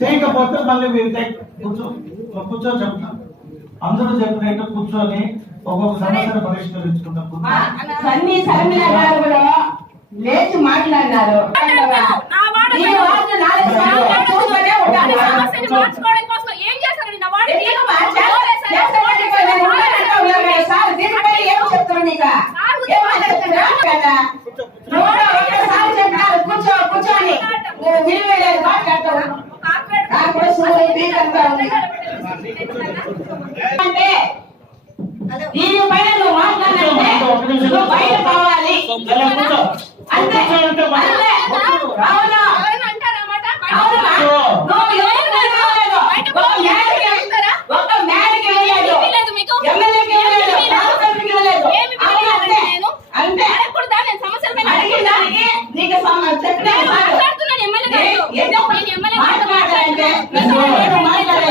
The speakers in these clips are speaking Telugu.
చేయకపోతే మళ్ళీ మీరు కూర్చో చెప్తాం. అందరూ చెప్పినట్టు కూర్చొని ఒక్కొక్క సమస్యను పరిష్కరించుకుంటాం. లేచి మాట్లాడినారు. కూర్చో కూర్చోని అంటే దీనిపైన నువ్వు మాట్లాడాలంటే నువ్వు బయట పోవాలి అంతే. ఒక మేడకి వెళ్ళాడు, ఎమ్మెల్యేకి వెళ్ళాడు, కాన్స్టేబుల్కి వెళ్ళాడు. అంతే అడిగిన దానికి నీకు చెప్పిన మాట్లాడంటే నేను మాట్లాడి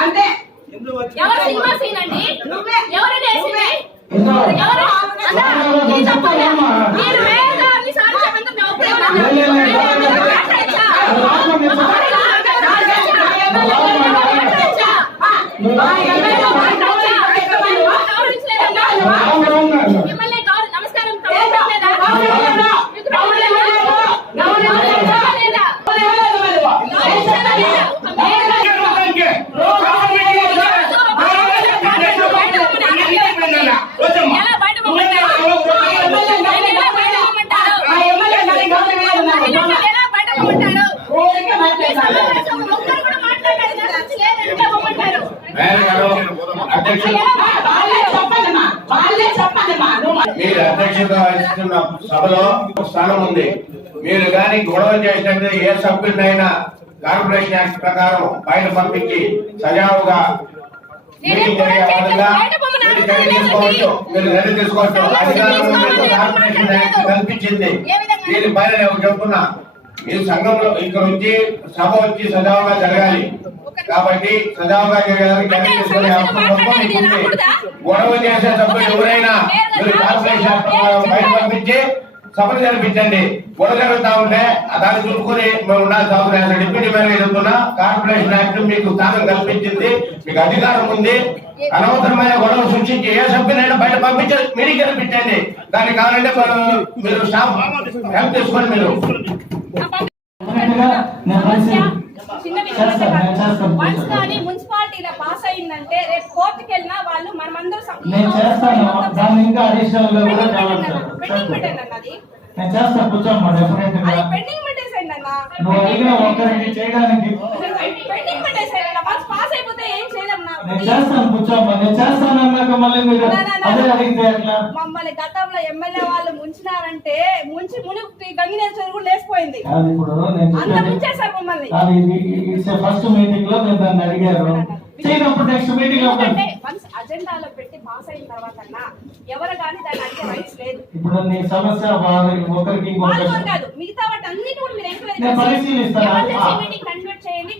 అంతే. ఎవరు సినిమా సీన్ అండి? ఎవరైనా వేసింది? మీరు వేరే సార్ మీరు అధ్యక్షత వహిస్తున్న సభలో స్థానం ఉంది. మీరు గాని గొడవ చేసినట్టు ఏ సభ్యుడినైనా కార్పొరేషన్ యాక్ట్ ప్రకారం బయట పంపించి సజావుగా మీటింగ్ జరిగే విధంగా తీసుకోవచ్చు. మీరు చర్య తీసుకోవచ్చు. అధికారం కార్పొరేషన్ యాక్ట్ కల్పించింది. దీనిపైన నేను చెప్తున్నా, ఈ సంఘంలో ఇక్కడ నుంచి సభ వచ్చి సజావుగా జరగాలి. కాబట్టి సజావుగా జరగాలని చర్య తీసుకునే అవసరం. గొడవ చేసే సభ్యులు ఎవరైనా మీరు కార్పొరేషన్ బయట పంపించి సభను జరిపించండి. గొడవ జరుగుతా ఉంటే దాన్ని చూసుకుని మేము ఉండాల్సిన అవసరం. డిప్యూటీ మేయర్ చెప్తున్నా, కార్పొరేషన్ యాక్ట్ మీకు స్థానం కల్పించింది, మీకు అధికారం ఉంది. అనవసరమైన గొడవ సృష్టించి ఏ సభ్యులైనా బయట పంపించి మీటింగ్ జరిపించండి. దానికి కావాలంటే మీరు స్టాఫ్ హెల్ప్ తీసుకొని మీరు మున్సిపాలిటీలో పాస్ అయిందంటే రేపు కోర్టుకి వెళ్ళినా వాళ్ళు మనమందరూ పెండింగ్ పెట్టేసేయండి అన్న. పాస్ అయిపోతే ఏం చేయలేమన్నా. మమ్మల్ని గతంలో ఎమ్మెల్యే వాళ్ళు ముంచినారంటే మునిగి గంగినేని చెరువు కూడా లేసిపోయింది. అంత ముంచేశారు మమ్మల్ని. ఫస్ట్ మీటింగ్ లో దాన్ని అడిగారు, నెక్స్ట్ మీటింగ్ లో అజెండాలో పెట్టి పాస్ అయిన తర్వాత ఎవరు కానీ దాన్ని అడిగే రైట్స్ లేదు. ఇప్పుడు నీ సమస్య ఒకరికి కాదు, మిగతా వాటి అన్నిటి కూడా మీరు ఎంక్వైరీ మీటింగ్ కండక్ట్ చేయండి.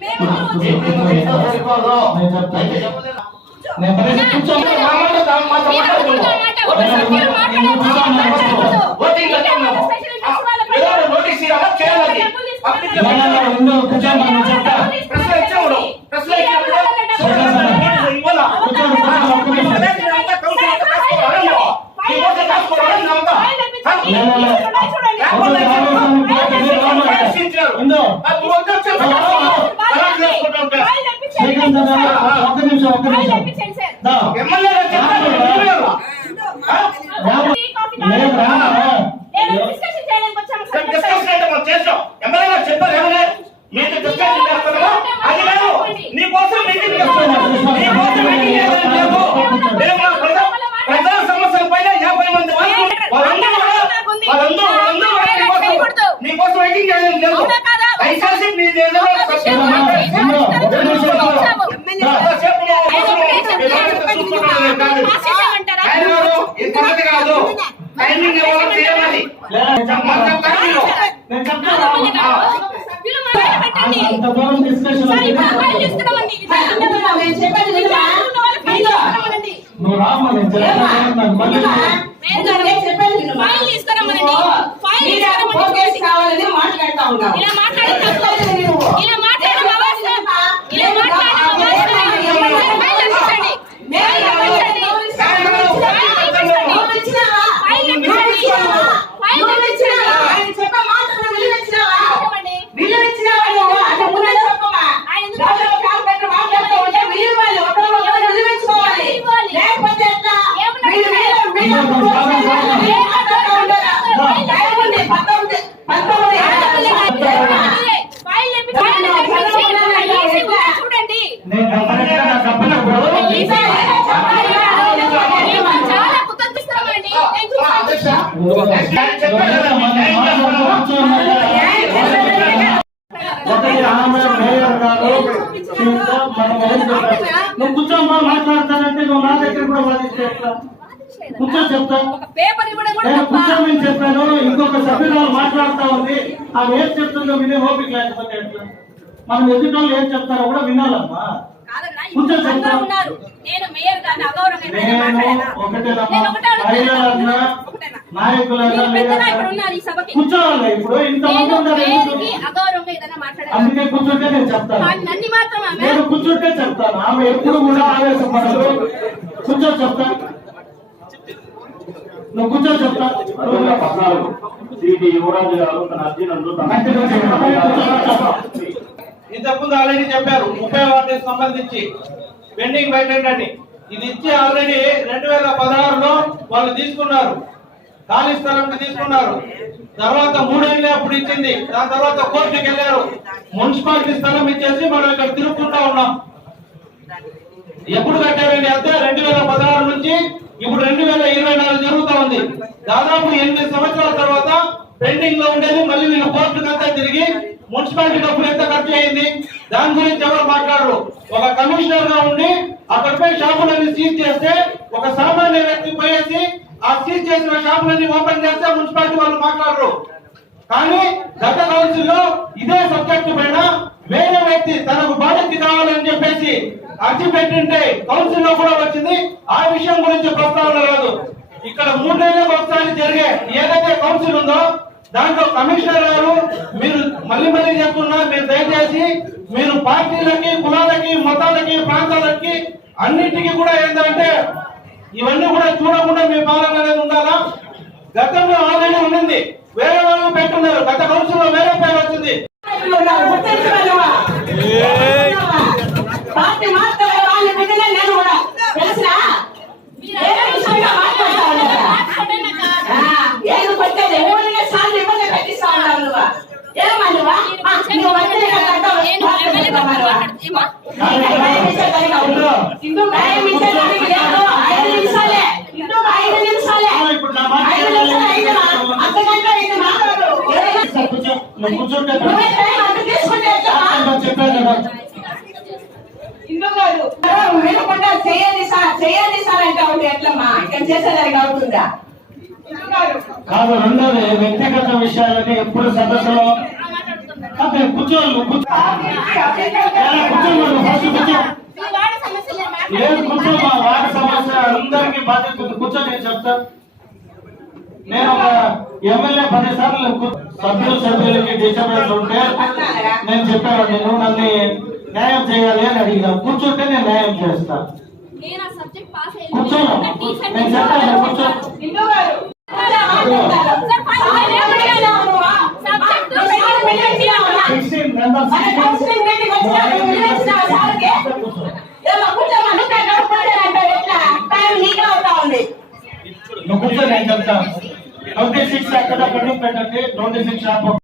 ప్రజా సమస్యలపై ట్రైనింగ్ అనేది లేదు. అవునా కాదా? దయచేసి మీరు ఏదో విషయం ఎంతసేపు మాట్లాడమంటారా? ఆయన గారు, ఇది పద్ధతి కాదు. ట్రైనింగ్ ఇవ్వాలి, చేయాలి. నేను చెప్తాను సభ్యులు మాట్లాడబెట్టండి. అంత దూరం డిస్కషన్ సార్, ఇప్పుడు ఫైల్ తీసుకురమ్మండి. ఇది నేను చెప్పేది వినవా? ఫైల్ తీసుకురమ్మండి. నువ్వు రామ్మా నేను చెప్తాను నాకు మళ్ళీ నేను చెప్పేది వినవా? ఫైల్ తీసుకురమ్మండి. ఫైల్ మీరు తీసుకురమ్మండి. ఓకేసి కావాలని మాట్లాడుతా ఉన్నావు. ఇలా మాట్లాడడం తప్పు. ఇలా మాట్లాడడం అవసరం. ఇలా మాట్లాడడం అవసరం. ఫైల్ తెప్పించండి. ఫైల్ తెప్పించండి. నువ్వు ఇచ్చినావా? ఫైల్ తెప్పించండి. ఫైల్ తెప్పించండి. ఆయన చెప్పే మాటలు విలువ ఇచ్చినావా? చెప్పండి. విలువ ఇచ్చినావా నువ్వు? అంటే ముందే చెప్పమ్మా. రాజుల కాలు పెట్టి మాట్లాడుతూ ఉంటే విలువ ఇవ్వాలి. ఒకరు విలువ ఇచ్చుకోవాలి. లేకపోతే ఎట్లా? వీళ్ళు ఏం మాట్లాడుతూ ఉంటారా? ఏముంది? 19 ఫైల్ తెప్పించి చూడండి. నేను డబ్బులు నా డబ్బులు చాలా కృతజ్ఞతమండి. నేను చూసాను. ఒకటి ఆమె మేయర్ గారు నువ్వు కూర్చోమ్మా మాట్లాడతానంటే నువ్వు నా దగ్గర కూడా వాదిస్తే ఎట్లా? కూర్చో చెప్తా ఒక పేపర్ ఇవ్వడం కూడా నేను తప్ప. కూర్చోమని చెప్పాను. ఇంకొక సభ్యురాలు మాట్లాడుతా ఉంది. ఆమె ఏం చెప్తుందో వినే ఓపిక లేకపోతే ఎట్లా? మనం ఎదుటోళ్ళు ఏం చెప్తారో కూడా వినాలమ్మా. కాదన్నా, కూర్చో ఇప్పుడు అందరూ చెప్తా. ఉన్నారు. నేను మేయర్ గారిని అగౌరవంగా ఏమైనా నేను మాట్లాడానా? ఒకటేనమ్మా నేను ఒకటే అడుగుతాను. మహిళలన్నా ఒకటేనా? నాయకులన్నా మీరు పెద్దగా లేదా ఇక్కడ ఉన్నారు ఈ సభకి. కూర్చోవాలి. ఇప్పుడు ఇంతమంది నేను ఉన్నారు మేయర్కి ఎందుకు? అగౌరవంగా ఏదైనా మాట్లాడానా? అందుకే కూర్చుంటే నేను చెప్తాను. కానీ నన్ను మాత్రం ఆమె నేను కూర్చుంటే చెప్తాను. ఆమె ఎప్పుడు కూడా ఆవేశపడదు. కూర్చో చెప్తా. నువ్వు కూర్చో చెప్తా. 14 సిటి యువరాజు గారు తన అర్జీనందు ఇంతకుముందు ఆల్రెడీ చెప్పారు 30 వార్డుకి సంబంధించి పెండింగ్ పెట్టండి. ఇది ఇచ్చి ఆల్రెడీ 2016లో వాళ్ళు తీసుకున్నారు, ఖాళీ స్థలం తీసుకున్నారు. తర్వాత 3 ఏళ్ళే అప్పుడు ఇచ్చింది. దాని తర్వాత కోర్టుకి వెళ్ళారు. మున్సిపాలిటీ స్థలం ఇచ్చేసి మనం ఇక్కడ తిరుగుకుంటా ఉన్నాం. ఎప్పుడు కట్టారండి అంతే 2016 నుంచి ఇప్పుడు 2024 జరుగుతా ఉంది. దాదాపు 8 సంవత్సరాల తర్వాత పెండింగ్ లో ఉండేది మళ్ళీ వీళ్ళు కోర్టుకు అంతా తిరిగి మున్సిపాలిటీ డబ్బులు ఎంత ఖర్చు అయింది దాని గురించి ఎవరు మాట్లాడరు. ఒక కమిషనర్ గా ఉండి అక్కడిపై షాపులన్నీ సీజ్ చేస్తే ఒక సామాన్య వ్యక్తి పోయేసి ఆ సీజ్ చేసిన షాపులన్నీ ఓపెన్ చేస్తే మున్సిపాలిటీ వాళ్ళు మాట్లాడరు. కానీ గత కౌన్సిల్లో ఇదే సబ్జెక్టు పైన వేరే వ్యక్తి తనకు బాధ్యత కావాలని చెప్పేసి అర్జీ పెట్టింటే కౌన్సిల్ లో కూడా వచ్చింది. ఆ విషయం గురించి ప్రస్తావన రాదు. ఇక్కడ 3 నెలలకు ఒకసారి జరిగే ఏదైతే కౌన్సిల్ ఉందో దాంట్లో కమిషనర్ గారు మీరు మళ్ళీ చెప్తున్నా, మీరు దయచేసి మీరు పార్టీలకి, కులాలకి, మతాలకి, ప్రాంతాలకి అన్నిటికీ కూడా ఏంటంటే ఇవన్నీ కూడా చూడకుండా మీ పాలన అనేది ఉండాలా. గతంలో ఆల్రెడీ ఉండింది, వేరే వాళ్ళు పెట్టున్నారు. గత కౌన్సిల్ లో వేరే పేరు వచ్చింది. పార్టీ మాట్లాడే వాళ్ళ బిడ్డలే నేను కూడా తెలుసా? ఏ విషయంగా మాట్లాడతావు? ఏది పట్టేది ఊరిగా సార్లు ఇబ్బంది పెట్టిస్తా ఉన్నావు నువ్వు. ఏమా నువ్వు వచ్చిన ఇంకొక 5 నిమిషాలే, 5 నిమిషాలే, ఇంకొక 5 నిమిషాలే, 5 నిమిషాలు అంతకంటే ఇది మాట్లాడు. నువ్వు కూర్చుంటే నువ్వే టైం అంత తీసుకుంటే చెప్పాను కదా. ఇంకొకరు వినకుండా చేయండి సార్ అంటే అవుతుంది. ఎట్లమ్మా ఇక్కడ చేసేదానికి అవుతుందా? కాదు, రెండోది వ్యక్తిగత విషయాలని ఎప్పుడు సదస్సులో అదే కూర్చోవాలి. లేదు కూర్చోమా, వాటి సమస్య అందరికీ బాధ్యత ఉంది. కూర్చో నేను చెప్తా. నేను ఒక ఎమ్మెల్యే 10 సార్లు సభ్యులకి డిస్టర్బెన్స్ ఉంటే నేను చెప్పేవాడిని, నువ్వు నన్ను న్యాయం చేయాలి అని అడిగినా. కూర్చుంటే నేను న్యాయం చేస్తా. నేను ఆ సబ్జెక్ట్ పాస్ కూర్చో, నేను చెప్తాను. కూర్చో. సార్ ఫైల్ ఏమడిగాను? సబ్జెక్ట్ 16 మెంబర్స్ నువ్వు కూర్చో, నేను చెప్తాను. 26 అక్కడ పెట్టండి. 26